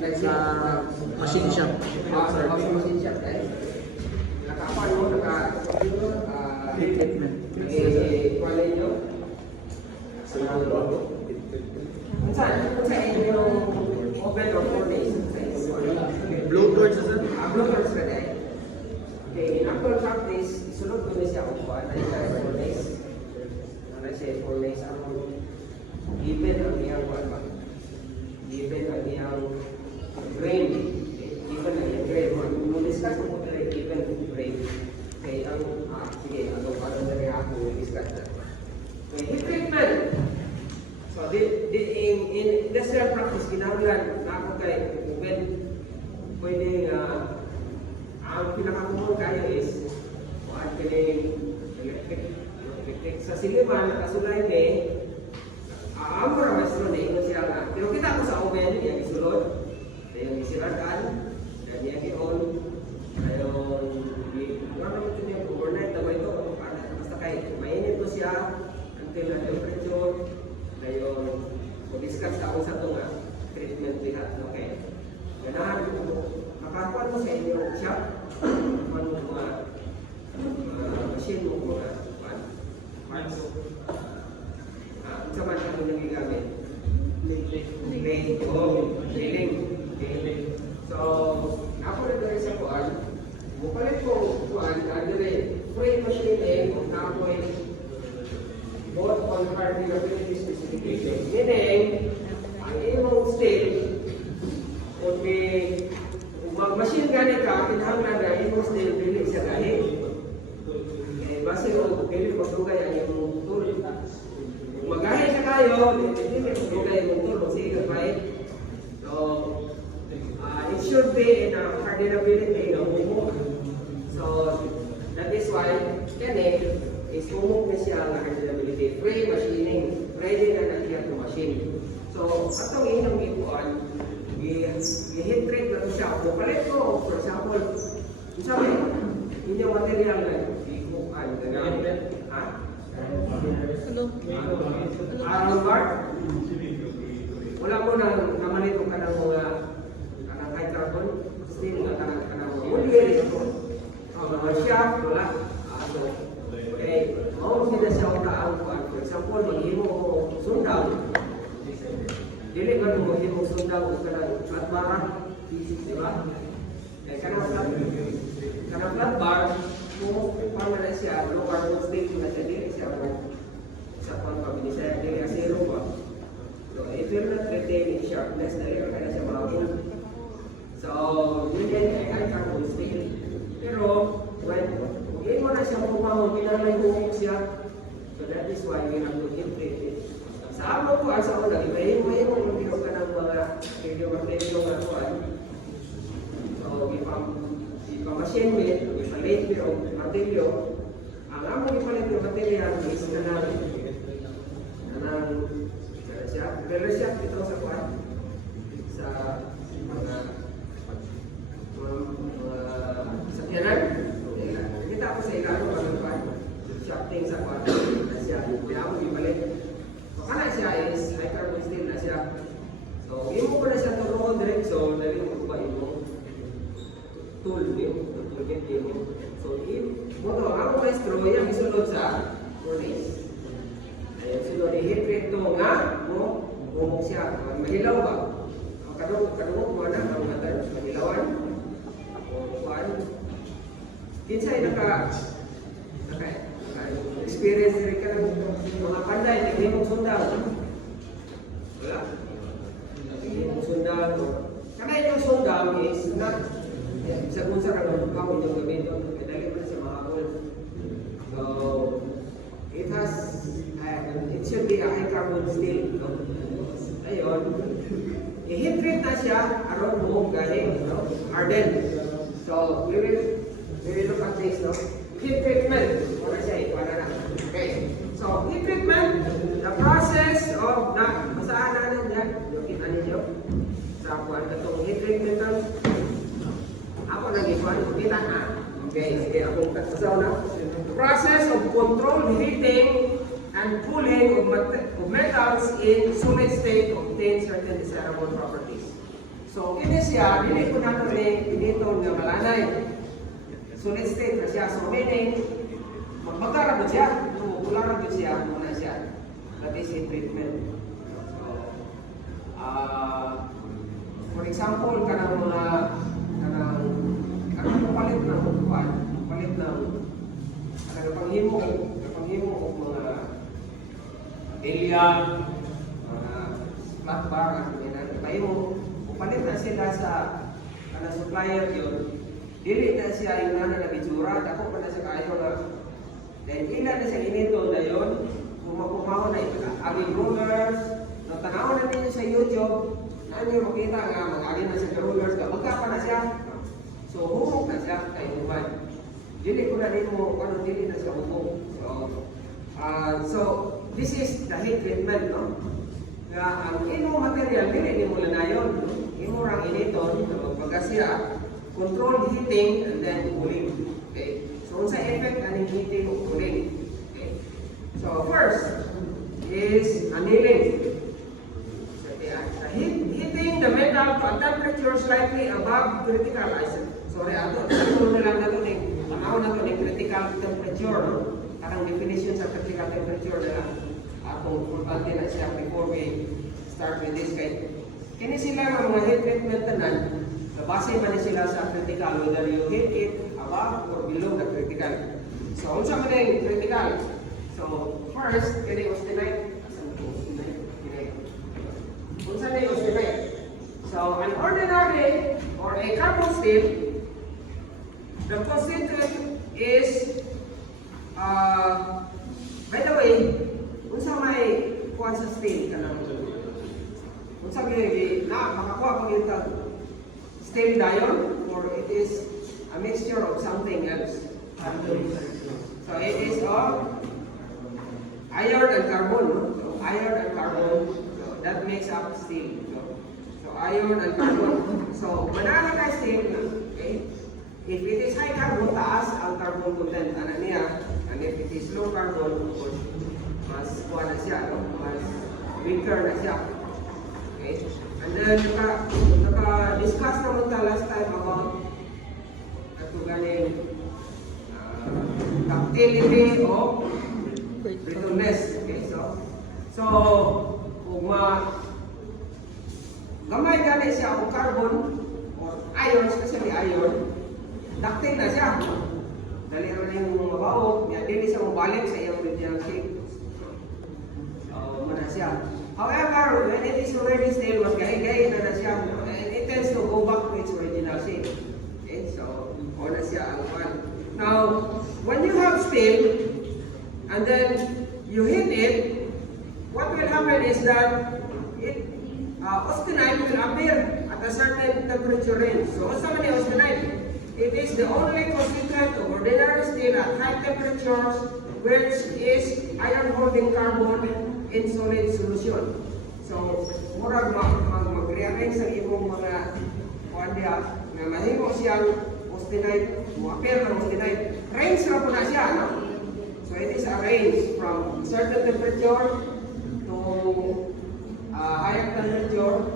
sa machine shop. Sa machine shop, right? Naka-apa nyo, Heat treatment. Kuala nyo? Kung saan yung oven or furnace? Blowtorch sa sir? Blowtorch ka dahil. Okay, in actual practice, isulog ko na siya kung kuhaan na siya furnace. Ano siya furnace ang given ang iyang kuhaan ba? Given ang iyang grain. Given ang iyang grain. Mag-discuss mo po tayo given grain. Okay, sige, ano na rin ako discuss na. Okay, heat treatment. So, in industrial practice, kinahanglan na ako kay when pwede ang pinakakumong kaya is kuhaan kining electric. Sa siliman, nakasulay ni ang mga maestro na ingon siya nga. Pero kita ko sa oven, yung isulod, yung isirakan, yan yung i-on, ayon, ano ito niya, overnight na ba ito, basta kahit mainit ko siya, until na temperature, ayon, discuss ako sa ito nga, treatment lihat, okay? Ganahan ko, makakuan mo sa inyong shop, makakuan mo mga machine mo mga parts. Sa man ako nagigamit? Drilling. So, ako na dahil sa kuan, bukalit ko kuan, frame machining, kung ako'y both on hardware specification. Meaning, ang imong steel, kung may mag-machine gani ka, kinahanglan na imong steel, pili siya kahit. Base o pili magdugay ang imong tool. Kung magahin na kayo, pili magdugay ang imong tool, magsigat pa eh. So, it should be in a hardenability ng umok. So, that is why, kani, is umok na siya ang hardenability. Free machining, ready na natin ang machine. So, atong inyong ipuan, i-heat treat na ito siya. Kung palit ko, for example, sabi, inyong material na ipuan, gagamit, ha? Iron bar? Wala mo nang namalit ko ka ng mga high carbon, steel na ka ng mga multi mga shaft, wala. Okay, mao sila siya ang kaangkuan. For example, maghimo ko sundaw. Dili ka mo maghimo sundaw o kanang flat bar, di ba? Eh, kanang flat bar, kung paano na siya, low carbon steel na siya, dili siya mo sa pagpabili siya, dili asero ba? So, if you're not retaining sharpness, dali ka na siya mahapon. So, yun yan ay high carbon steel. Pero, when hindi mo na siya pumahon, pinalay humok siya. So that is why we have to heat treat it. Sa amo ko, sa una, ibahin mo magpiro ka ng mga radio-material nga kuhan. So, ipamachine made, ipalit mo yung material. Ang amo ipalit yung material is pero siya ito sa kuhan. Sa mga sakyanan. Kita ako sa ilalim ng kuhan. Shafting sa kuhan. Na siya, pinako ipalit. So, kana siya is high carbon steel na siya. So, imo ko na siya tulungan diretso, dali mo ba imo tool mo, tulungan mo. So, mo to, ang maestro, yung isunod sa furnace. Ayun, sunod, i-heat treat to nga, bumok siya. Mahilaw ba? Kadungog mo na, ang mahilawan. O, kuhan. Kinsay experience rin ka ng mga panday, hindi mong sundaw. Wala? Hindi mong sundaw. Kaya yung sundaw is not sa kunsa ka ng bukaw inyong gamitin. Dali mo na siya makakul. So, it should be a high carbon steel. Ayun. I-heat treat na siya around buhok galing. Harden. So, we will look at this, no? Heat treatment. Wala siya, wala na. Okay. So, heat treatment, the process of, masaan na yan? Yung kita ninyo? Sa kuwan na itong heat treatment. Ako nag-ikuan, kita na. Okay, sige, akong katsasaw na. The process of controlled heating and cooling of metals in solid state obtains certain desirable properties. So, kini siya, dili ko nato ni dito nga malanay. Solid state na siya. So, meaning, magbagara ba siya? Kulang ba siya? Muna siya. That is a treatment. So, for example, kanang mga papalit ng upuan, papalit ng panghimo o mga bilya, mga flat bar, mo, upalit na sila sa supplier yun, dili na siya yung na bitsura, ako pa na sa kayo na, dahil ilan na siya inito na yun, kumakumaw na aging rollers, no, tanaw na ninyo sa YouTube, na nyo makita nga, mag-aging na sa rollers, magka pa na siya, so humog na siya, kayo naman. Dili ko na din mo, ano dili na siya humog. So this is the heat treatment, no? Nga ang imo material, dili ni mo lanayon, imo rang initon, pagka siya, controlled heating and then cooling. Okay? So unsa effect aning heating o cooling? Okay? So first is annealing. Heating the metal to a temperature slightly above critical. Sorry, ato na lang nato ning tanaw na to ning critical temperature, no? Parang definition sa critical temperature na atong importante na siya before we start with this kay kini sila nga mga heat treatment tanan, base man sila sa critical, whether you heat it above or below the critical. So unsa man ang critical? So first, kini austenite. Unsa na yung austenite? So an ordinary or a carbon steel, the concentrate is by the way, unsa may kuan sa steel kanang unsa gyud na makakuha pa gyud tag steel diode or it is a mixture of something else. So it is of iron and carbon, no? So iron and carbon, so that makes up steel. So iron and carbon. So banana ka steel, okay? If it is high carbon, taas ang carbon content ana niya, and if it is low carbon, mas kuha na siya, no? Mas weaker na siya. Okay? And then naka-discuss naman ta last time about katuganing ductility o brittleness. Okay, so kung gamay gani siya o carbon or iron, especially iron, ductile na siya. Dali rin yung mabaho, dili siya mabalik sa iyong original shape. So, muna siya. However, when it is already stale, mas gay-gay na siya, and it tends to go back to its original shape. Okay, so, na siya ang one. Now, when you have steel, and then you heat it, what will happen is that austenite will appear at a certain temperature range. So, what's the austenite? It is the only constituent of ordinary steel at high temperatures which is iron holding carbon in solid solution. So, murag mag-rearrange sa imong mga kuandya na mahimo siyang austenite, appear ng austenite. Range na po na siya, no? So, it is a range from certain temperature to higher temperature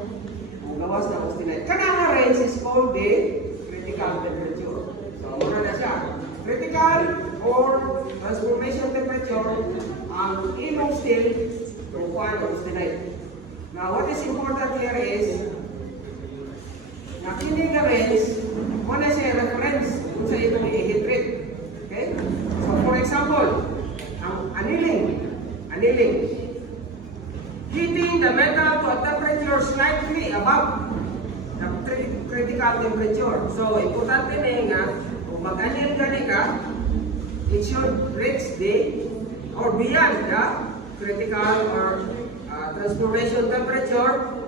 kung gawas ng austenite. Kanang range is called the critical temperature. So, muna na siya. Critical or transformation temperature ang imong steel kung kuha ng austenite. Now, what is important here is na kini nga range, muna siya reference kung sa itong i-heat rate. Okay? So, for example, ang annealing. Heating the metal to a temperature slightly above the critical temperature. So, importante na nga, kung mag-anneal gani ka, it should reach the or beyond the critical or transformation temperature,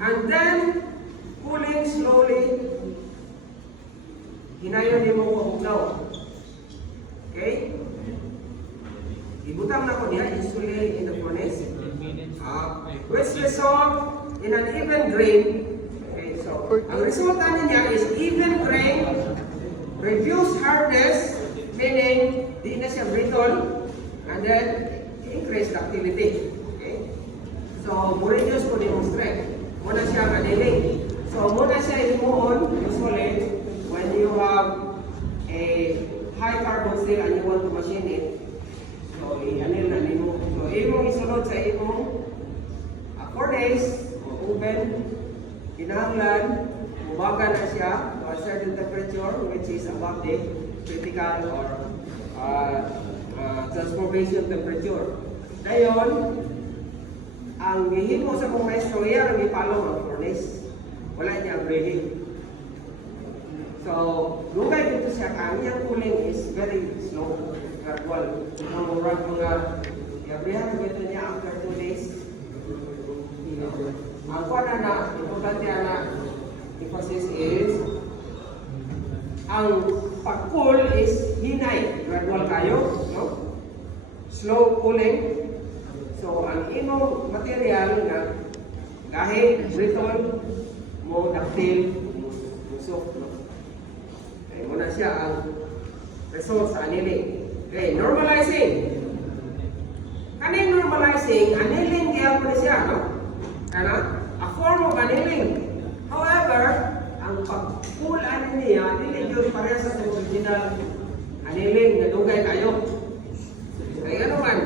and then cooling slowly. Hinayon din mo pahugnaw. Okay? Ibutang na ko niya, insulate in the furnace. Which result in an even grain. Okay, so ang resulta niya is even grain, reduced hardness, meaning di na siya brittle, and then increased ductility. Okay? So, mo-reduce po yung strength. Muna siya annealing. So, muna siya imuon, usually, when you have a high carbon steel and you want to machine it, so, i-anil na nimo. So, imong isunod sa imong 4 days, oven, kinahanglan, umaga na siya to a certain temperature which is above the critical or transformation temperature. Dayon, ang gihimo sa kong maestro, iya ang ipalo ng furnace. Wala niya breathing. So, lugay dito siya, ang iyang cooling is very slow, gradual. Ang mga yabrihan dito niya after 2 days. Ang kuwana na, importante na emphasis is, ang pag-cool is hinay, gradual kayo, no? Slow cooling. So, ang imong material na gahi, brittle, mo ductile, mo soft, no? Okay, muna siya ang result sa annealing. Okay, normalizing. Kaning normalizing, annealing kaya po siya, no? Kana? A form of annealing. However, ang pag-cool annealing niya, dili yun pareha sa original annealing na dugay kayo. Kaya ano man,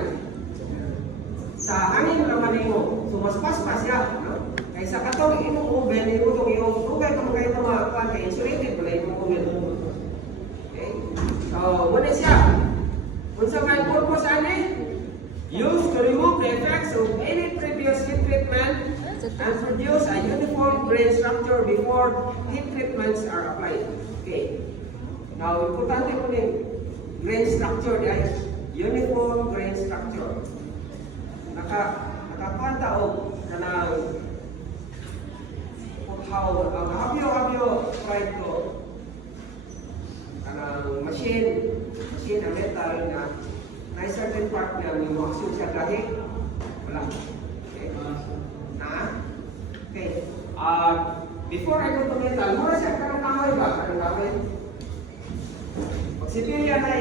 sa hangin naman mo, so mas paspas siya, no? Kaysa katong imong oven, imong yung dugay kung kayo mga kay insulated pala imong oven. Okay? So, muna siya. Kung sa may purpose ani, used to remove the effects of any previous heat treatment and produce a uniform grain structure before heat treatments are applied. Okay. Now, importante po din, grain structure, guys. Uniform grain structure. Nakapanta o kanang have you tried to kanang machine na metal na may certain part na may maksud siya gahi? Wala. Okay. Okay. Before I go to metal, mura siya kanang kahoy ba? Kanang kahoy? Pag sipilya na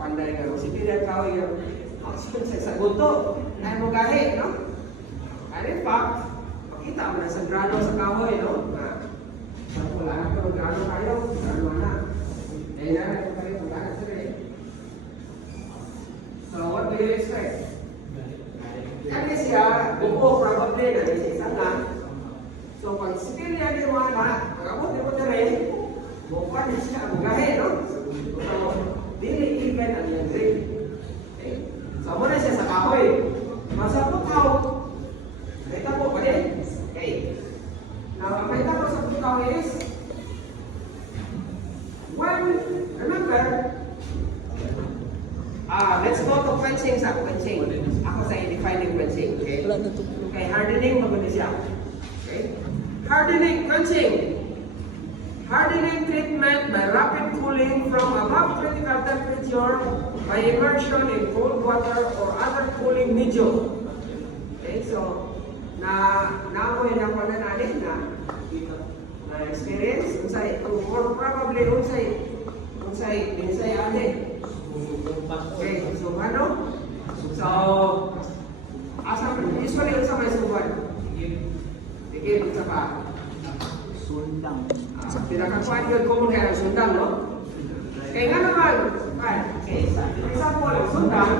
panday nga, sipilya kahoy yung maksud siya sa buto. Ay mo gahi, no? And in fact, makita mo na sa grano sa kahoy, no? Wala na ito, grano kayo, grano na. Dahil na ito kayo, wala na sila eh. So, what do you expect? Kaya siya, buko, probably, na isang lang. So, pag sipilya niyo mga na, pag-abot niyo na rin, buko na siya, bugahe, no? So, dili even ang yung drink. Okay? So, muna siya sa kahoy. Masabot tao, may tapo pa din. Okay. Now, may tapo sa butaw is, when, remember, let's go to quenching sa quenching. Ako sa defining quenching. Okay? Okay, hardening, maganda siya. Okay? Hardening, quenching. Hardening treatment by rapid cooling from above critical temperature by immersion in cold water or other cooling medium. Okay, so, naamoy na pala natin na experience, or probably unsay ane. Okay, so ano? So, usually unsa may suban? Sige, unsa pa? Sundang. Pinakakuan yun, common kaya sundang, no? Kaya nga naman, okay, example, sundang,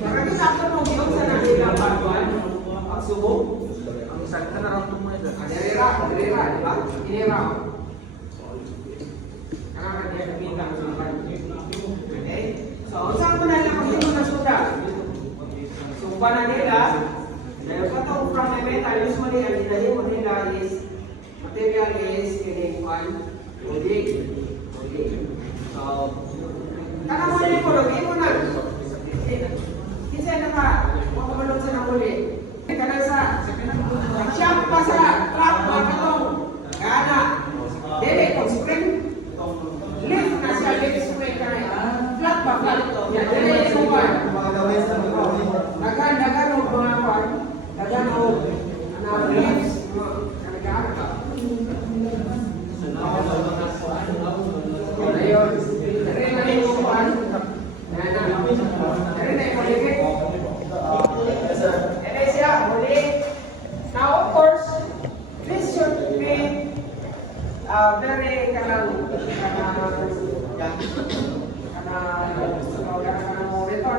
makakita ko mo yung sa nakilang baguan, pagsubok, Ang sakta na raw itong mga Inira, di ba? Inira. Karena dia bintang sampai. Okay? So, saan mo na lang kung hindi na suda? Sumbanan nila, dahil katong from the metal, usually, ang hinahimo nila is, material is, kining one, woody. So, kanang muli ko, lagi mo na. Kinsay na ka, makamalong sa namuli. Kanang sa, siyang pa sa trap, mga katong, gana. Dili, kung spring, lift na siya, lift spring ka rin. Flat ba, flat? Yan, dili, super. Dagan o mga kwan, dagan o, lifts, kargaan ka. Ayun, dili na yung kwan,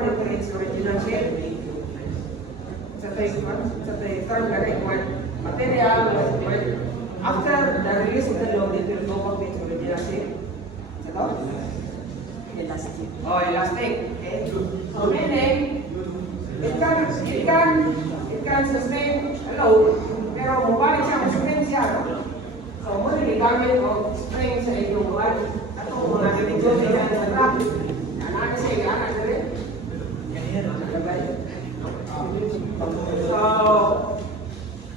into its original shape. Sa term direct one, material when after the release of the load, it will go back to its original shape. Sa to? Elastic. Oh, elastic. Okay. So meaning, it can sustain a load, pero mabalik siya, sustain siya, no? So, muna gamit o spring sa inyong buwan. Ito, mga nabidyote yan sa truck. Ano siya, ano siya rin? So,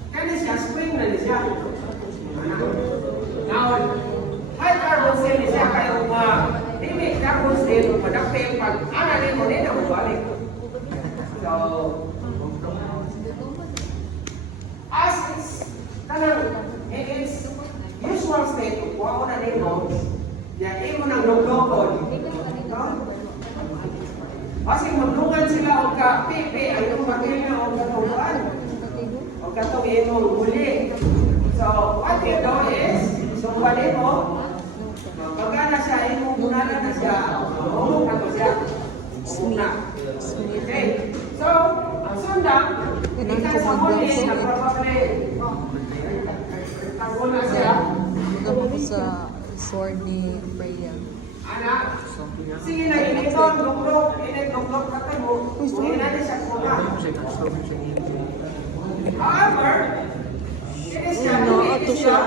kaya siya, spring na siya. Now, high carbon steel siya, kaya hindi carbon steel, madakpil pag ana rin mo din ang balik. So, as it's in its usual state, kuha ko na rin mo, yakin mo ng luglogon. Kasi maglungan sila o ka-pipi, ay yung magiging o katungkuan. O katungin mo huli. So, what you do is, sumbalin mo, pagka na siya, imumunala na siya, umuk na ko siya. Umuk na. Okay. So, ang sundang, ikan sa huli, na probably, tago na siya. Ito po sa sword ni Freya. Anak, sige na, initon, luklok, katay mo, uwi na siya kuma. However, it is siya, Ito siya,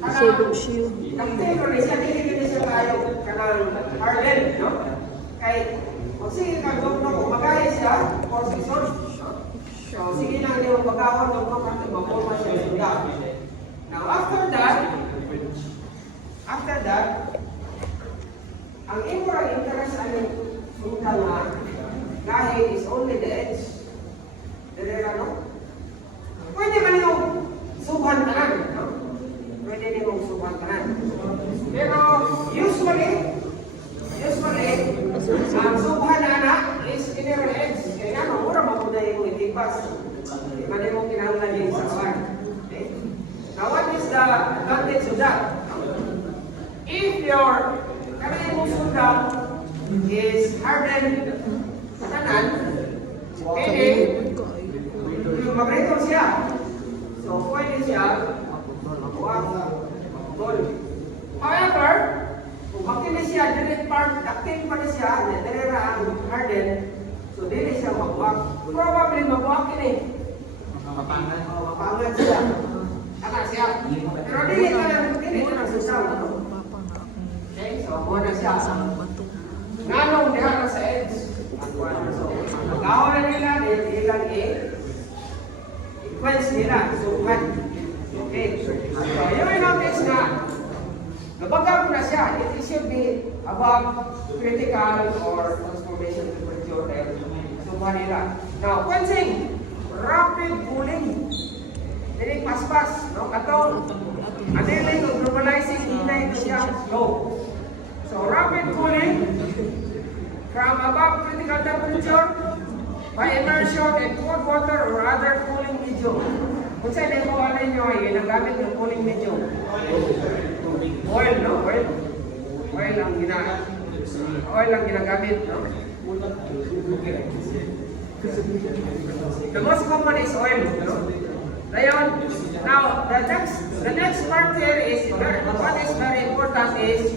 sulog siya. ang temper niya, hindi siya tayo kanang harden, no? Kay, kung sige ka, luklok, magaya siya, for season. So, sige na, hindi mo pagkawang luklok, at mapulma siya siya. Now, after that, ang immoral interest ang sundang nga, dahil is only the edge. Dere ano? Pwede man yung subhan kanan, no? Pwede din yung subhan kanan. Pero usually, ang subhan na is inner edge. Kaya nga, mura mapunta yung itibas. Mali mo kinahanglan din sa kawan. Okay? Now, what is the advantage of that? If your kanang sundang is hardened sa kanan, pwede mag-return siya. So, pwede siya mag-putol. However, kung makili siya, direct part, active pa na siya, natalera ang hardened, so dili siya mag-walk. Probably mag-walk ini. Mapangan siya. Anak siya. Pero dili ka lang susang. Okay, so muna siya. Nanong diha na sa edge. Magawa na nila, ilang equals nila. So, okay. So, yung notice na, nabagab na siya. It should be above critical or transformation temperature level. So, nila. Now, quenching, rapid cooling. Dili paspas, no? Katong, annealing o normalizing heat siya slow. So, rapid cooling from above critical temperature by immersion in cold water or other cooling medium. Kung saan yung kawalay nyo ay ginagamit ng cooling medium? Oil, no? Oil ang ginagamit, no? The most common is oil, no? Now, the next part here is, what is very important is,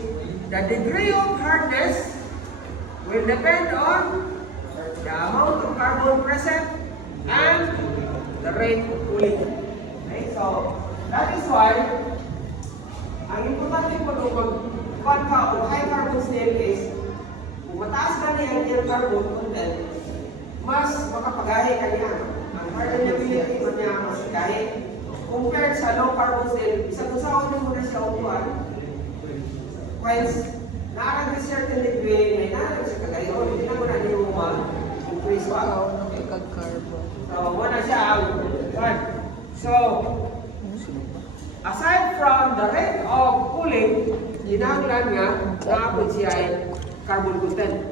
the degree of hardness will depend on the amount of carbon present and the rate of cooling. Okay, so that is why ang importante po kung ka o high carbon steel is kung mataas ka niya ang carbon content, mas makapagahe ka niya. Ang hardenability mo niya mas gahe. Compared sa low carbon steel, isang usawan mo na siya upuan. Once, naarang na certain degree, may naarang siya kagayon, hindi na mo na niyo ma-increase pa. So, wala siya ang one. So, aside from the rate of cooling, ginaglan nga, nakapod siya ay carbon content.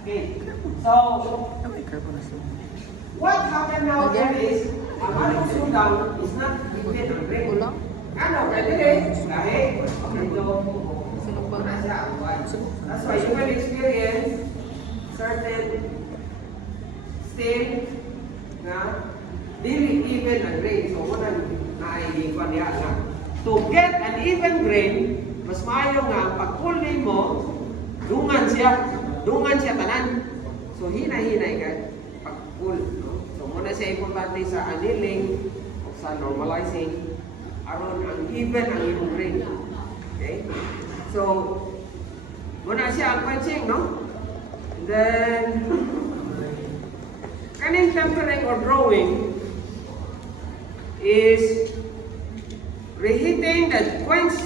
Okay. So, what happened now is, ang anong sundang is not dependent on rate. Ano, pwede rin, kahit, ito, that's why you will experience certain state na dili even ang grain. So, muna naaigipan niya nga. To get an even grain, mas maayo nga, pag-pull mo, dungan siya tanan. So, hinay-hinay ka, pag-pull. No? So, muna siya importante sa annealing o sa normalizing, aron ang even ang imong grain. Okay? So, muna siya ang punching, no? And then, kaning tempering or drawing is reheating the quench.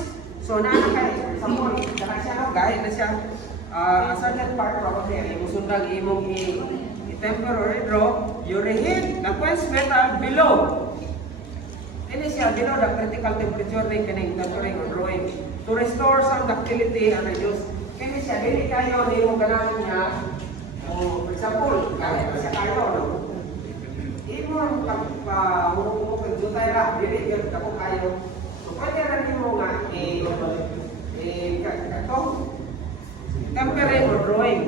So, kay example, saka siya, no? Gahit na siya, a certain part, probably, ang musundang imong i-temper or i-draw, you reheat the quench metal below. Ini siya, below the critical temperature rin kaning tempering or drawing to restore some ductility and reduce. Ini siya, dili kayo, di mo ganahan niya. For example, gahit na siya kayo, no? Imo pag-jutay ra, dili yun ako kayo. So, pwede rin mo nga tempering or drawing.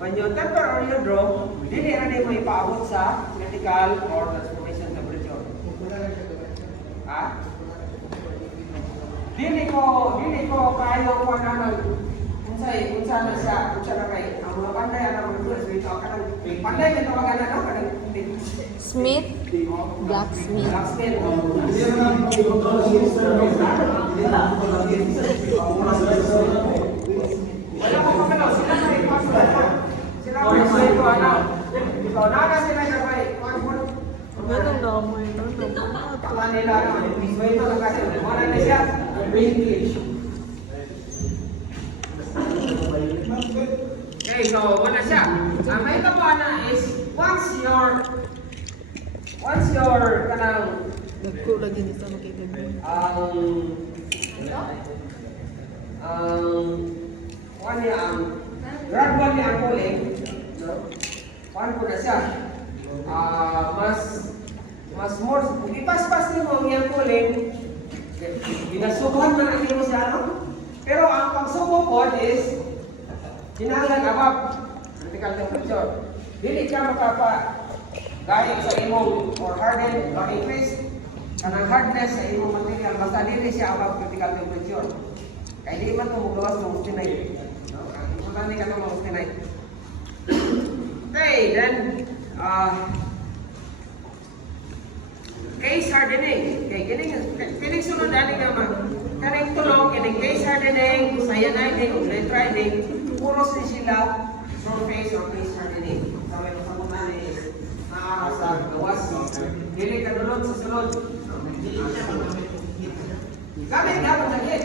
When you temper or you draw, dili rin mo ipaabot sa critical or transformation temperature. Ha? Dili ko kayo ko na unsa na siya, unsa na kay ang mga panday ana mga tools with kanang panday na tawagan na no kanang Smith, blacksmith. Wala ko pagkano, sila na ipasok. Sila ko ipasok, ano? Ikaw, nana sila na kay, Ganun na mo yun. baka nila, ito lang kasi, wala na siya, English. Okay, so, wala siya. Ang may kabuan na is, once your, kanang, Nagkulag din ito makikita. gradual niya ang cooling, no? Paano ko na siya? Mas more, ipaspas niyo mo ang cooling, binasubuhan man ang mo siya, no? Pero ang pagsubo po is, hinahanggang above critical temperature. Dili ka gaya sa imong or harden or increase kanang hardness sa imong material basta dili siya above critical temperature. Kaya di man ito magawas ng mustinite. No? Ang importante ka ng mustinite. Okay, then case hardening. Okay, kining sunod ani naman. Kaning tulong kining case hardening, cyaniding, o nitriding, puros din sila surface or case hardening. Sabi ko sa mga is sa gawas. Dili ka dulot sa sulod. Gamit na ako saglit.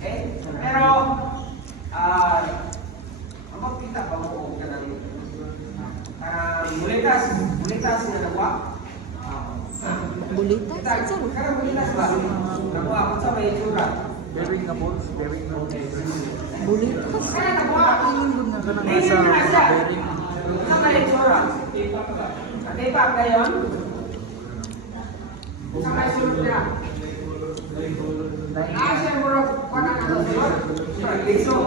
Okay? Pero, kita pa mo ka na rin. Bulitas na nagwa. Bulitas? Karang bulitas ba? Nagwa, kung sa may itsura. Bearing na balls, bearing na Bulitas? Kaya nagwa. Kanang nasa bearing. Sa may itsura. Ate pa ngayon? Sa may sulod niya. Siya murag wala na sa sulod. Liso.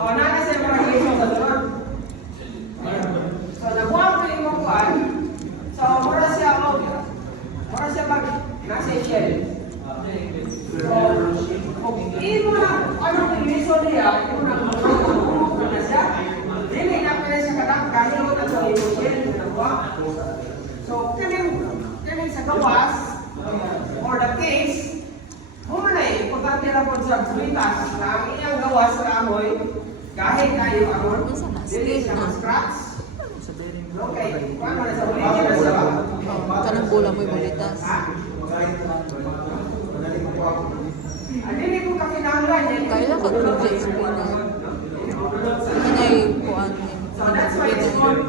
Nana siya murag liso sa sulod. So, nabuha ko yung kuwan. So, mura siya pag nasa shell. So, imo na, anong liso niya, imo na, na siya. Dili na pala siya kadang kahit na sa imo shell. So, kaning sa gawas, or the case, muna importante na po sa bulitas na ang iyang gawas sa amoy, kahit kayo aron, dili siya ma-scratch. Sa bearing. Okay, paano na sa bulitas na siya ba? Kanang bola mo'y bulitas. Dili ko kakinahanglan yan. Kailan ka project spinner? Kanay kuan. So that's why it's called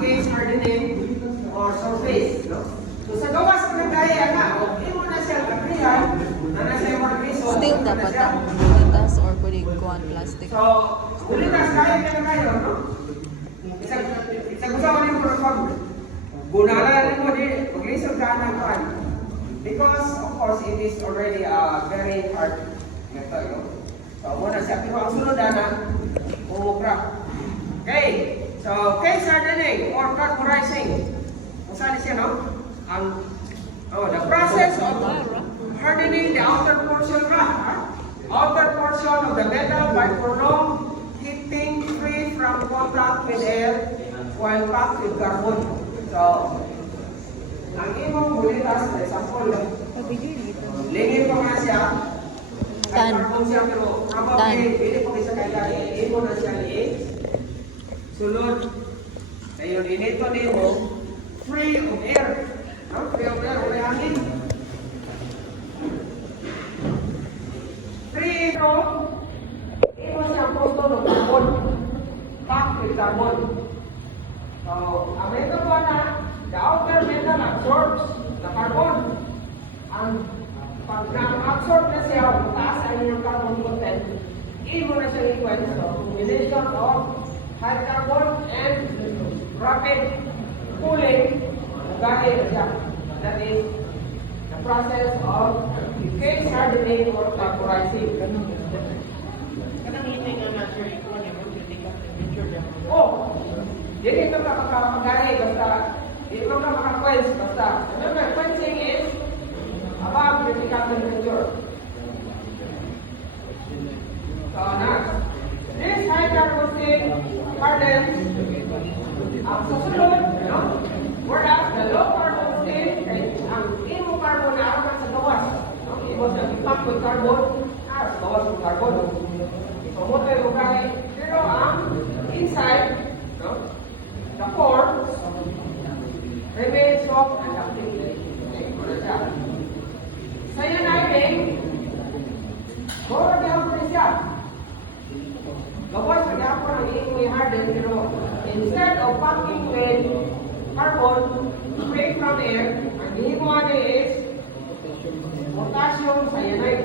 case hardening or surface. No? So sa gawas ko ng gaya na, okay mo na siya kaprihan, na nasa yung mga piso. Steel dapat ang bulitas or pwedeng kuan plastic. So, bulitas kaya ka na kayo, no? Isang usawa niyo po pag bunalan mo din, pag-lisod ka ng kuan. Because, of course, it is already a very hard metal, no? So, muna siya. Pero ang sunod na, umukra. So, case hardening or carburizing. Kung saan siya, no? The process of hardening the outer portion, outer portion of the metal by prolonged heating free from contact with air while packed with carbon. So, ang imong bulitas, for example, lingin pa nga siya, Tan. carbon siya, pero probably, hindi po isa kaya imo na siya sulod. Ngayon, inito nimo, free of air. No? Free of air, may hangin. Free ito, imo siya punto ng carbon. Packed with carbon. So, ang ito po na, the outer metal absorbs the carbon. Ang pag na-absorb na siya, mataas ang inyong carbon content, imo na siya equal. So, combination of high carbon and rapid cooling, gani na siya. That is the process of case hardening or carburizing. Oh, jadi ito ka makapagani, basta, hindi mo ka makakwens, basta. Remember, quenching is above critical temperature. So, this high carbon thing hardens ang susunod, no? Whereas the low carbon thing, ang imo carbon na apat sa gawas. No? Imo sa impact with carbon, gawas ng carbon. So, mo tayo kay, pero ang inside, no? The core, remains soft and active. Okay, wala siya. Cyanide, gawin na gawin siya. Gawin sa gawin ang iyong harden, pero instead of packing with carbon straight from air, ang iyong is potassium cyanide.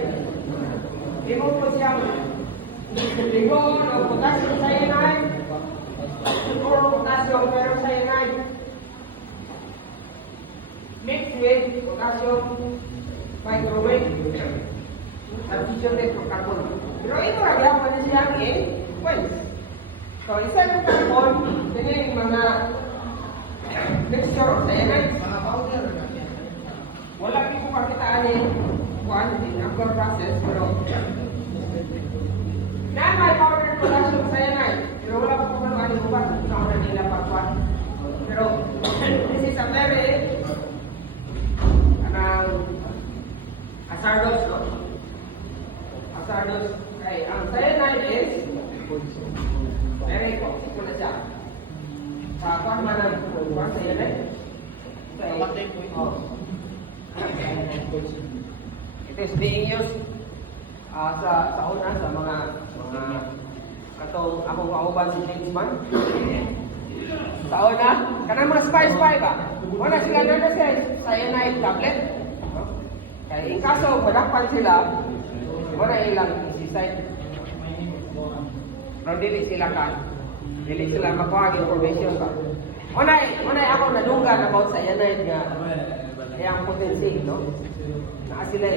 Imo po siyang ligon ng potassium cyanide or potassium ferrocyanide mixed with potassium microwave substituted for carbon. Pero ito lagi pa na siya quench. So, isa yung carbon, yun yung mga mixture of cyanide, mga powder. Wala ko pakitaan yung quantity, number process, pero na may powder potassium cyanide, pero wala ko pakitaan yung ubat, na nila pagkuhan. Pero, this is a very hazardous, no? Hazardous. Okay, ang cyanide is very toxic na siya. Sa kwan man ang kwan cyanide? It is being used sa una sa mga katong akong kauban si James Bond. Sa una, kanang mga spy ba? Wala sila na kasi cyanide tablet. Kaya in kaso madakpan sila, wala ilang isisite. Pero dili sila makuha information ba. Unay ako nadunggan about sa cyanide nga ang potency, no? Naa sila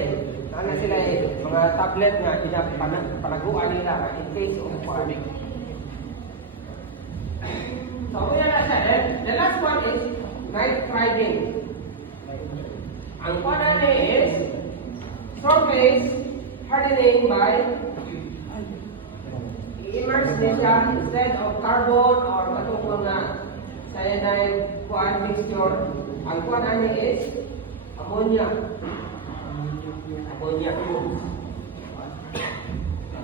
mga tablet nga pinapalaguan nila in case of panic. So, kaya na siya. The last one is night riding. Ang kwana niya is surface hardening by i-immerse niya siya instead of carbon or katong mga cyanide kuan mixture. Ang kwana niya is ammonia.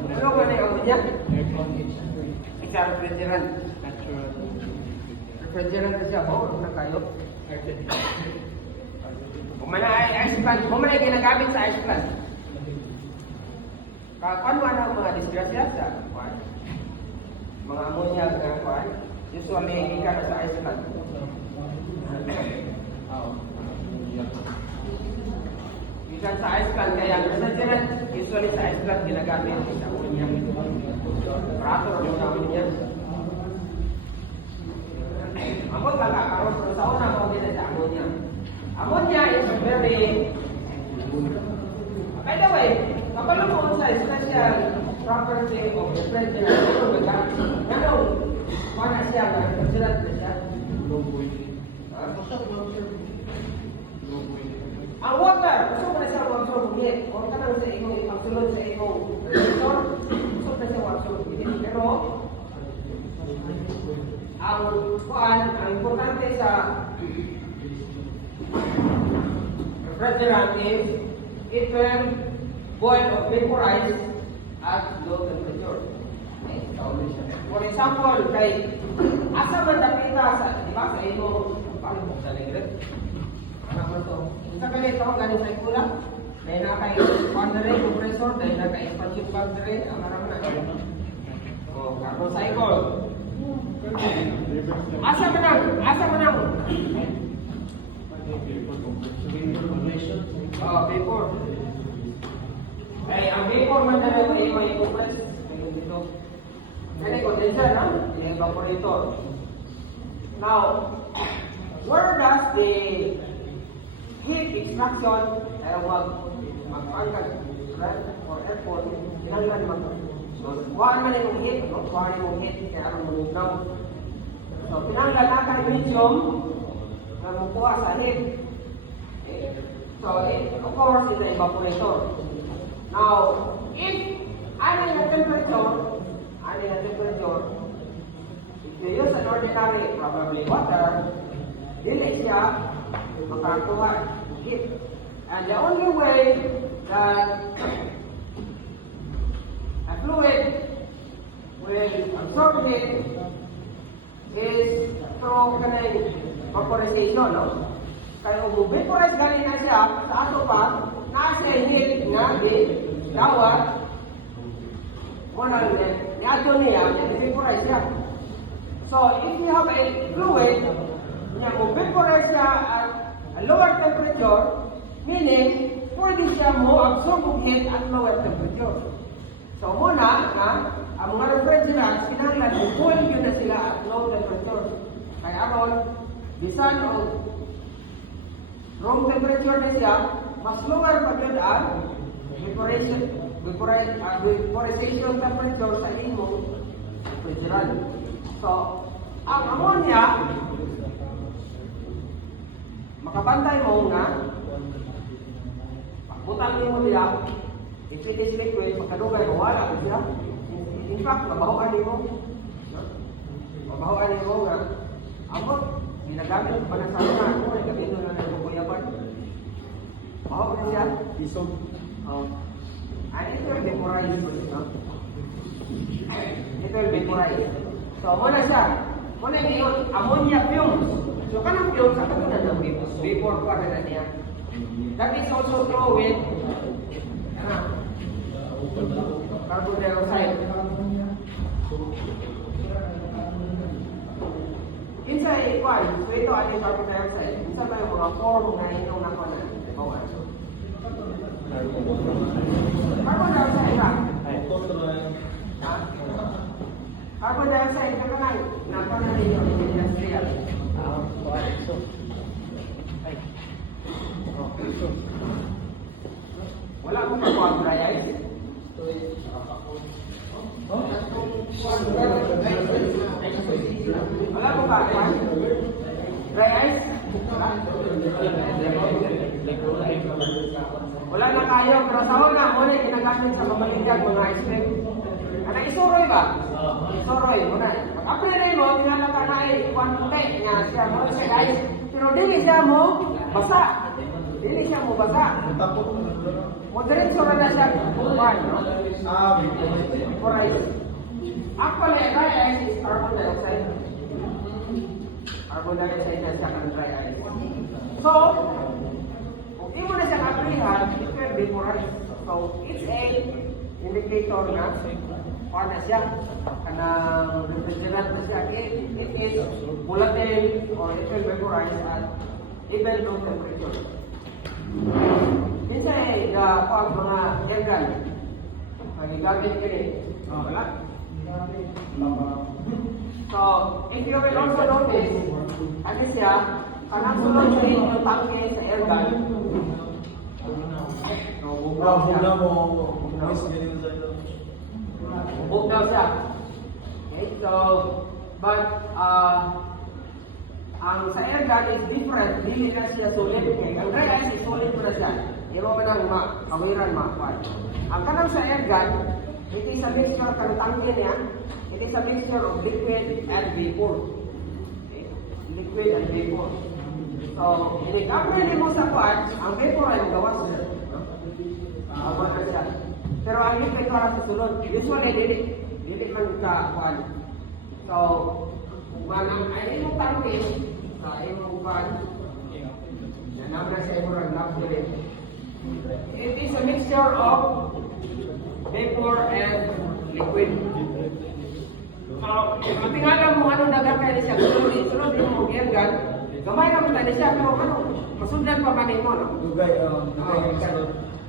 Ano ba na yung ammonia? Isa refrigerant. Refrigerant na siya. Na kayo? Kung man ay ice plant, kung man ay ginagamit sa ice plant. Kung ano ang mga disgrasya sa kuan? Mga ammonia na kuan, usually hindi ka na sa ice plant. Minsan sa ice plant, kaya refrigerant, usually sa ice plant ginagamit sa ammonia. Operator mo sa ammonia. Amot kakaroon sa una mo din sa ammonia. Ammonia is very, by the way, kapalo mo sa special property of refrigerant, Paano siya? Nagkasulat na siya? Ha? Ang water, gusto ko na siya mag-absorb ulit. Huwag ka lang sa iyong ipagsulod sa iyong resistor. Gusto na siya mag-absorb ulit. Pero, ang importante sa refrigerant is it will boil or vaporize at low temperature. For example, kay asa man napita sa, di ba, kay mo, paano mo sa ligret? Anak mo to. Isa ka nito, galing sa ikula. Dahil na kay boundary compressor, dahil na kay passive boundary, ang harap na. O, carbon cycle. Asa manang. Oh, vapor. Ay, ang vapor man na rin ay may compress. Dito. Yan ay condenser, no? Yung evaporator. Now, where does the heat extraction ay mag-angkat or airport, kinanglan kuhaan man yung heat, no? Kuhaan yung heat, kaya ang manugnaw. So, pinanglan natin yung medium na makuha sa heat. So, of course, it's an evaporator. Now, if ano yung temperature, if you use an ordinary, probably water, dili siya makakuha heat. And the only way that a fluid will absorb heat is through vaporization, no? Kaya kung vaporize galing na siya sa ato pa, nasa heat nga gawat, munang niadyo niya, vaporize siya. So, if you have a fluid, kung vaporize siya at a lower temperature, meaning, pwede siya mo absorb ng heat at lower temperature. So, muna, ang mga refrigerants, kinahanglan, cool yun na sila at low temperature. Kaya aron, bisan o room temperature na siya, mas lower pa yun ang vaporization temperature sa imong refrigerant. So, ang ammonia, makabantay mo nga, butang mo niya, it is liquid, makadugay, mawala siya. In fact, mabahuan mo. Mabahuan mo nga, amot, ginagamit pa na sa una, kung ay gabito na nagbubuyapan. Mabahuan siya. Isog. And it will vaporize. It will vaporize. So, muna siya. Muna yung ammonia fumes. So, kanang fumes, sa katunan ng vapor pa na niya. That is also true with carbon dioxide. Inside one, so ito ay carbon dioxide. Isa ba yung mga form na inyong nakuha na? Bawas. Carbon dioxide ba? Carbon dioxide ka na nakuha na rin yung industrial. Wala akong makuha dry ice. Wala akong makuha dry ice. Wala na kayo, pero sa una, muna ginagamit sa pamaligag mga ice cream. Ano, isuroy ba? Isuroy, muna. Pag-apply rin mo, tinalaka na i-quantity niya siya mo sa ice. Pero dili siya mo basa. Dili siya mo basa. Moderate so na siya kuman, no? Vaporize. Actually, dry ice is carbon dioxide. Carbon dioxide na siya ng dry ice. So, kung di mo na siyang aplihan, it will vaporize. So, it's a indicator na paano siya. Kanang refrigerant na siya. It is volatile or it will vaporize at even low temperature. Minsan ay pag mga organ, magigamit ka rin. Wala? So, if you will also notice, ano siya, kanang sulod sa inyong tangke sa organ. Bubog daw siya. Okay, so, But, ang sa air gun is different, hindi na siya solid. Okay? Ang dry ice is solid pa na siya. Iro man ang kawiran makuan. Ang kanang sa air gun, it is a mixture ng tangke niya. It is a mixture of liquid and vapor. Okay? Liquid and vapor. So, in-apply mo sa kuan, ang vapor ay gawas niya. Awa na siya. Pero ang liquid para sa sulod, usually dili man sa kuan. So, manang ay mo tangke, sa imong kuan, nanabra sa imong napulin. It is a mixture of vapor and liquid. Matingala mo ano nagakay siya. Sunod din mo air gun. Gamay na mo tayo siya, pero ano, masundan pa man mo, no? Dugay,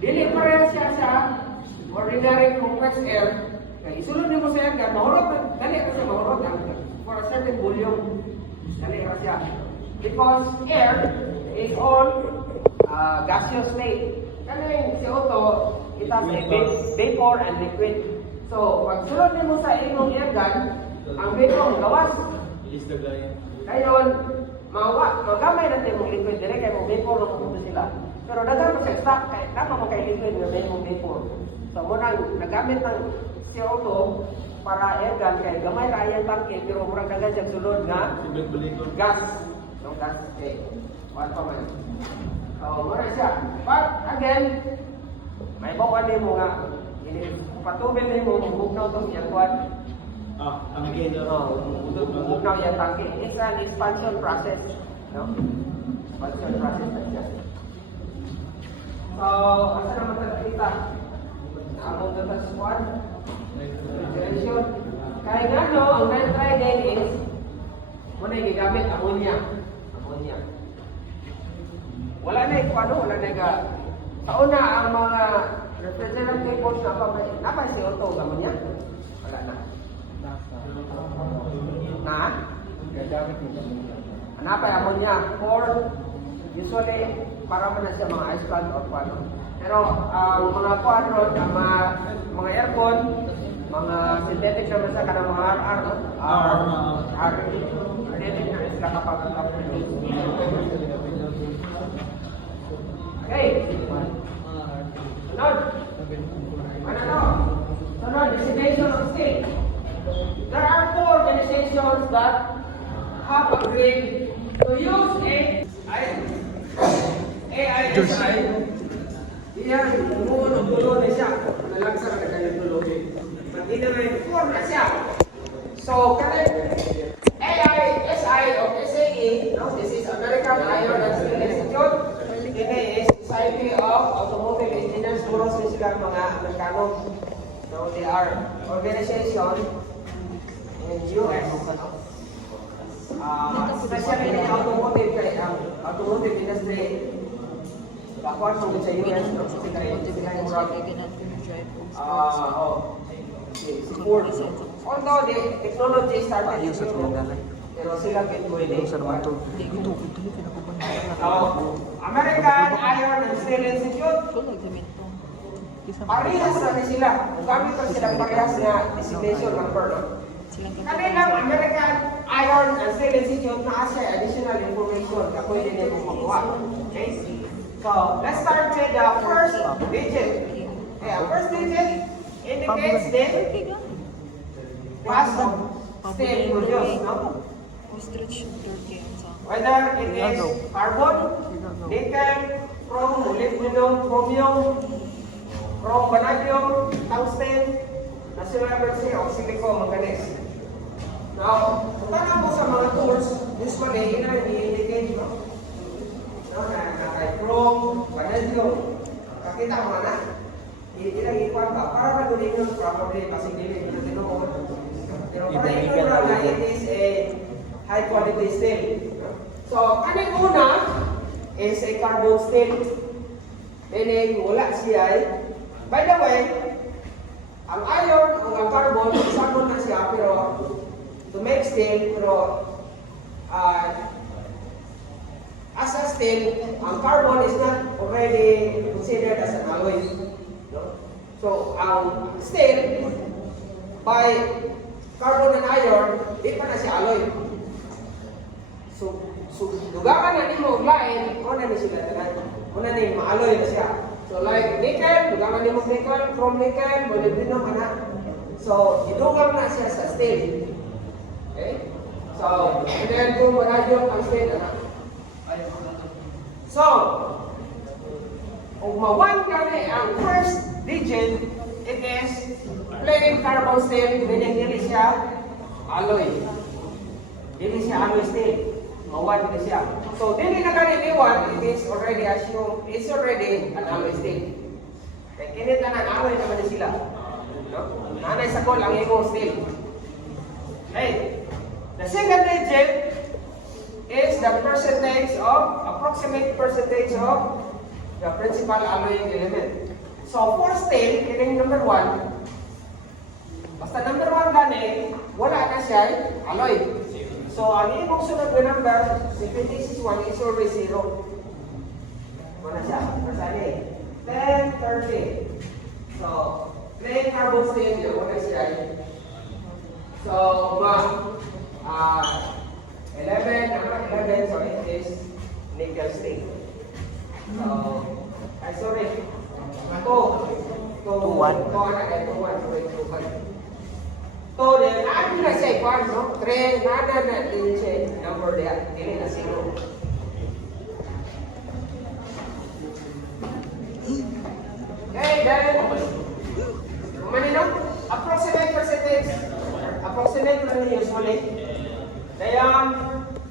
Dili pareha siya sa ordinary compressed air. Kaya isunod mo sa air gun, mahurot, dali ka siya mahurot for a certain volume. Dali ka siya. Because air is all gaseous state. Kasi si Otto, it has a vapor and liquid. So, pag sunod mo sa imong air gun, ang vapor gawas. Ilis the guy. Ngayon, magamay natin mong liquid, dire kay mong vapor na pupunta sila. Pero dagan mo siya stock, kaya tama mo kay liquid na may mong vapor. So, muna, nagamit ng CO2 para air gun, kaya gamay ra yung tangke, pero murang dagan siya sulod na gas. No, gas, okay. One pa man. So, muna siya. But, again, may bawa din mo nga, patubin din mo, bugnaw itong iyang kuwan. Ang again, Bugnaw yung tangke. It's an expansion process. No? Expansion process na siya. So, asa naman kita? Naamong na sa squad. Refrigeration. Kaya nga no, ang nitrogen is muna yung gigamit ammonia. Ammonia. Wala na yung ano, wala na yung taon na ang mga refrigerant cables na pa may napay CO2 ammonia? Wala na. Na? Napay ammonia or usually para man na siya mga ice plant or paano. Pero ang mga quadron, ang mga aircon, mga synthetic naman sa kanang mga RR, no? R. Synthetic na sila kapag okay. Sunod. Ano to? Sunod, designation of state. There are 4 organizations that have agreed to use AISI. Iyan, umuun ang tulo na siya. Nalagsa na kayo tulo. Hindi na may 4 na siya. So, AISI of SAE, no? This is American Iron and Steel Institute. Ini is Society of Automobile Engineers. Puro sila mga Amerikano. So, they are organization in US. Especially in automotive industry. Bakuan mo sa US, no? Kasi kayo, support. Although the technology started in Europe, pero sila pwede. American Iron and Steel Institute, parehas na sila. Gamit pa silang parehas na designation number. Kanilang American Iron and Steel Institute na siya additional information na pwede nila makuha. Okay? So, let's start with the first digit. Okay, first digit indicates the class of steel produced, no? Whether it is carbon, nickel, chrome, molybdenum, chromium, chrome vanadium, tungsten, national emergency of silicon manganese. Now, kung mo sa mga tools, usually, yun ang i-indicate, no? Na chrome, vanadium, kakita mo na, ilagay-ikuan ka, para nagunin yung probably pasigilin, yung tinuod. Pero para ito na it is a high quality steel. So, kaning una is a carbon steel. Meaning, wala siya. By the way, ang iron o ang carbon, isang na siya, pero to make steel, pero as a steel, ang carbon is not already considered as an alloy. No? So, ang steel, by carbon and iron, di pa na siya alloy. So dugangan na nimo og lain, una ni sila tanan. Una ni maaloy na siya. So like nickel, dugangan nimo nickel, chrome nickel, molybdenum ana. So idugang na siya sa steel. Okay? So, and then kung vanadium ang steel ana. So, kung ma-1 kami ang first digit, it is plain carbon steel, meaning dili siya alloy. Dili siya alloy steel. Ma-1 na siya. So, dili na gani ni 1, it is already assumed, it's already an alloy steel. Kaya kinit na alloy naman na sila. No? Nanay sa call ang imong steel. Okay. The second digit is the percentage of, approximate percentage of the principal alloying element. So, for steel, kining number 1, basta number 1 gani, wala na siya alloy. So, ang imong sunod na number, si 1 is always 0. Wala siya. Basta ni 10, 30. So, plain carbon steel, wala siya. So, 11, so it is nickel steel. So, sorry. 2, 1. So, then, add na siya ikuan, no? 3, nada na din siya number there. Dili na 0. Okay, then, manino? Approximate percentage. Approximate na usually. Kaya,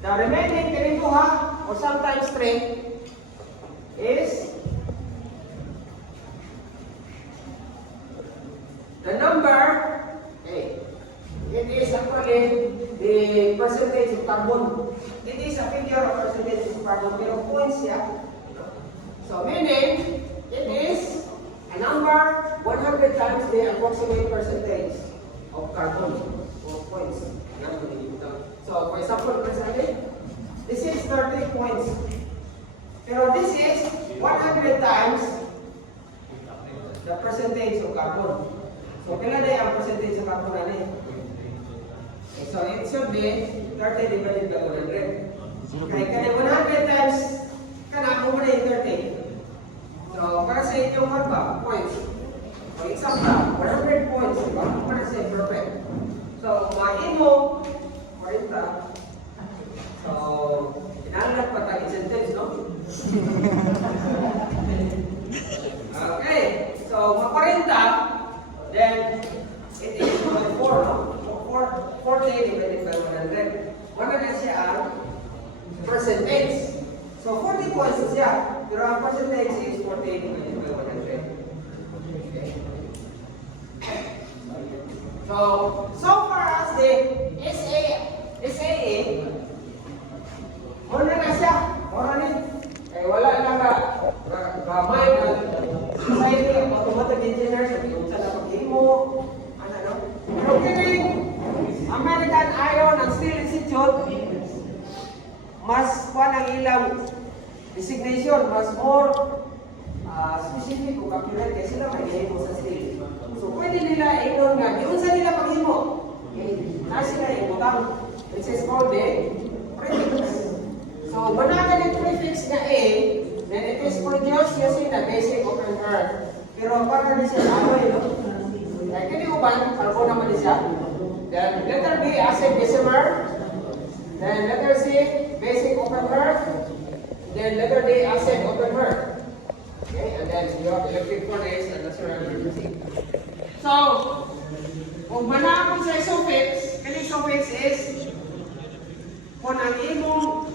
the remaining 3 or sometimes 3 is the number, okay, it is actually the percentage of carbon. It is a figure of percentage of carbon, pero points siya. So, meaning, it is a number 100 times the approximate percentage of carbon or points. So, for example, this is 30 points. Pero this is 100 times the percentage of carbon. So, kailan na ang percentage of carbon na niya? Okay, so, it should be 30 divided by 100. Okay, kaya 100 times, kana mo na yung 30. So, para sa inyong points. For example, 100 points, diba? Para sa perfect. So, maimo 40. So, inalat pa tayo incentives, no? Okay, so, 40, then, it is 4, no? 40 divided by 100. Wala na siya ang percentage. So, 40 points siya, pero ang percentage is 40 divided by 100. Okay. So far as the SAA, muna na siya. Muna ni. Eh, wala na gamay na society of automotive engineers. Yung sa napag-imo. Ano, no? Pero kining American Iron and Steel Institute, mas ang ilang designation, mas more specific o accurate kasi sila may himo sa steel. So, pwede nila inon nga, yun sa nila paghimo. Nasa sila ibutang, which is called the prefix. So, managan yung prefix na A, then it is produced using the basic open earth. Pero para din siya alloy, no? Like, hindi uban, carbon naman din siya. Then, letter B, acid decimer. Then, letter C, basic open earth. Then, letter D, acid open earth. Okay, and then you have electric furnace and natural emergency. So, kung manapon sa suffix, kani suffix is kung ang imong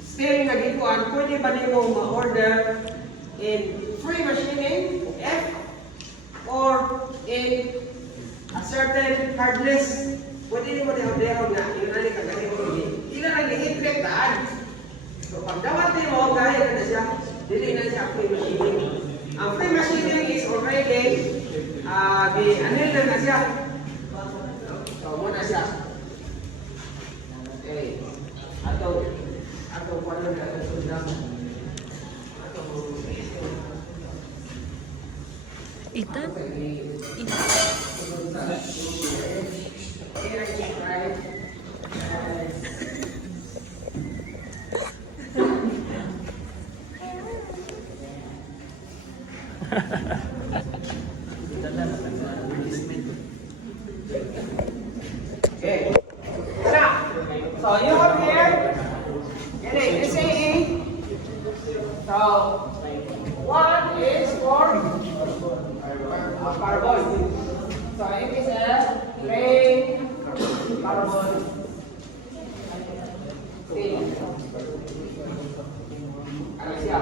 steel na gikuan, pwede ba nimo ma-order in free machining, F, or in a certain hardness, pwede nimo na-order na yun na ni kagani mo ilan ang i-click daan. So, pag dawat nimo, gaya ka na siya, dili na siya free machining. Ang free machining is already anil na siya. So, muna siya. Okay. Ato paano na ito sundang. Itan? Energy, right? Okay. Now, so you have here, SAE. So, one is for carbon. So, it is a plain carbon steel. Ano siya?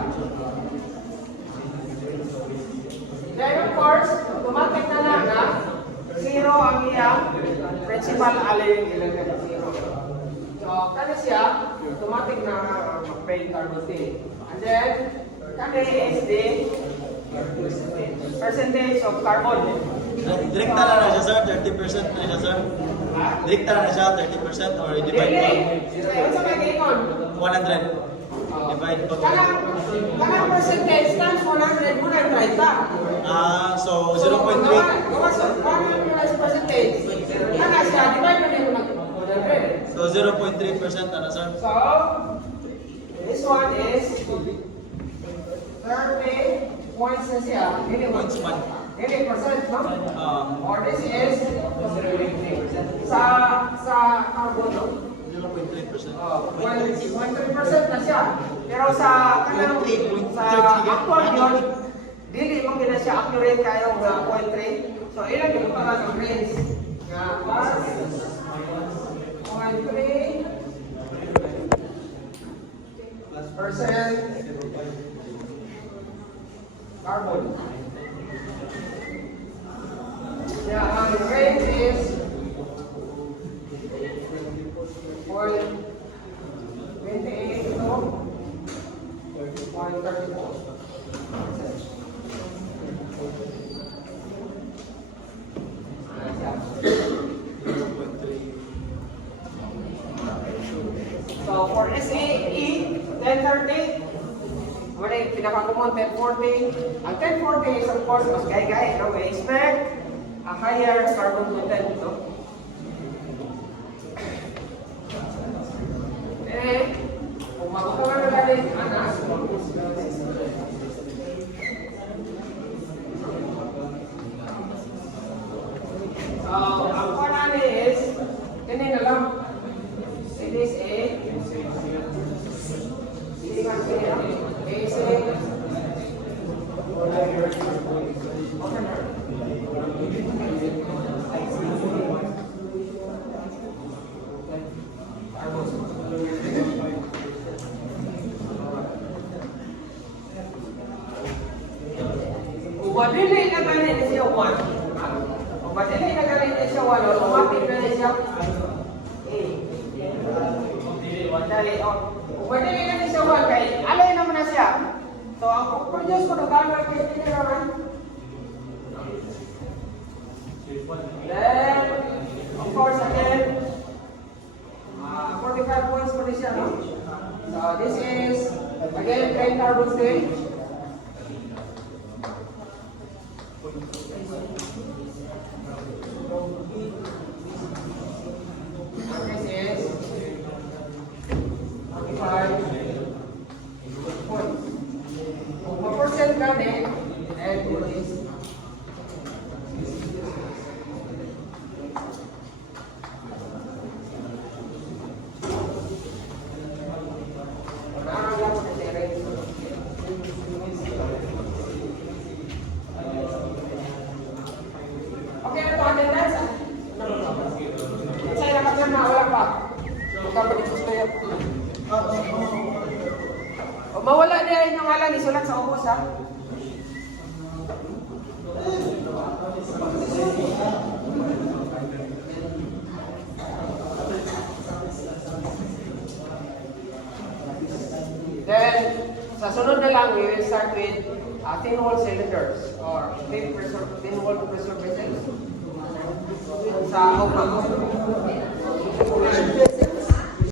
Then, of course, automatic na lang na zero ang iyang principal alloying element. Zero. So, kani siya, automatic na plain carbon steel. And then, kani is the percentage of carbon. Direkta na siya sir, 30% na siya sir. Direkta na siya, 30% or divide pa? Ano sa may gayon? 100. Divide pa. Kanang percentage times 100 mo na yung 30. So 0.3. Ano percentage? Kana siya, divide mo na yung 100. So 0.3% ano sir? So, this one is 30 points na siya. Points man. 80%, no? Or this is sa carbon, no? 0.3%. 1.3% na siya. Pero sa kanang sa actual yun, dili mo gina siya accurate kayo nga 0.3. So ilan yung para ng range nga plus 0.3% carbon. Yeah, ang range is 0.28 to 0.34. So for SAE, 1030, wala yung pinakakumon, 1040. Ang 1040 is of course mas gay-gay, no? We expect a higher carbon content, no? Kung makukuha na natin anas, so, ang panani is, ganyan na lang. It is a basic Madili na ganit siya 1. Madili na ganit siya 1. Automatic na siya Madili na siya 1 kay alay naman na siya. So ang produce ko ng camera kay hindi naman. Then of course again 45 points for this siya, no? So this is again plain carbon steel. This is 45 points. Kung ma-percent ka din, and it is okay, ano to? Attendance? Saya nakapyan na, wala pa. Kapag isusuyo. O mawala niya yung ngalan, isulat sa ubos, ha? Then, sa sunod na lang, we will start with thin wall cylinders or thin wall pressure vessels. Sa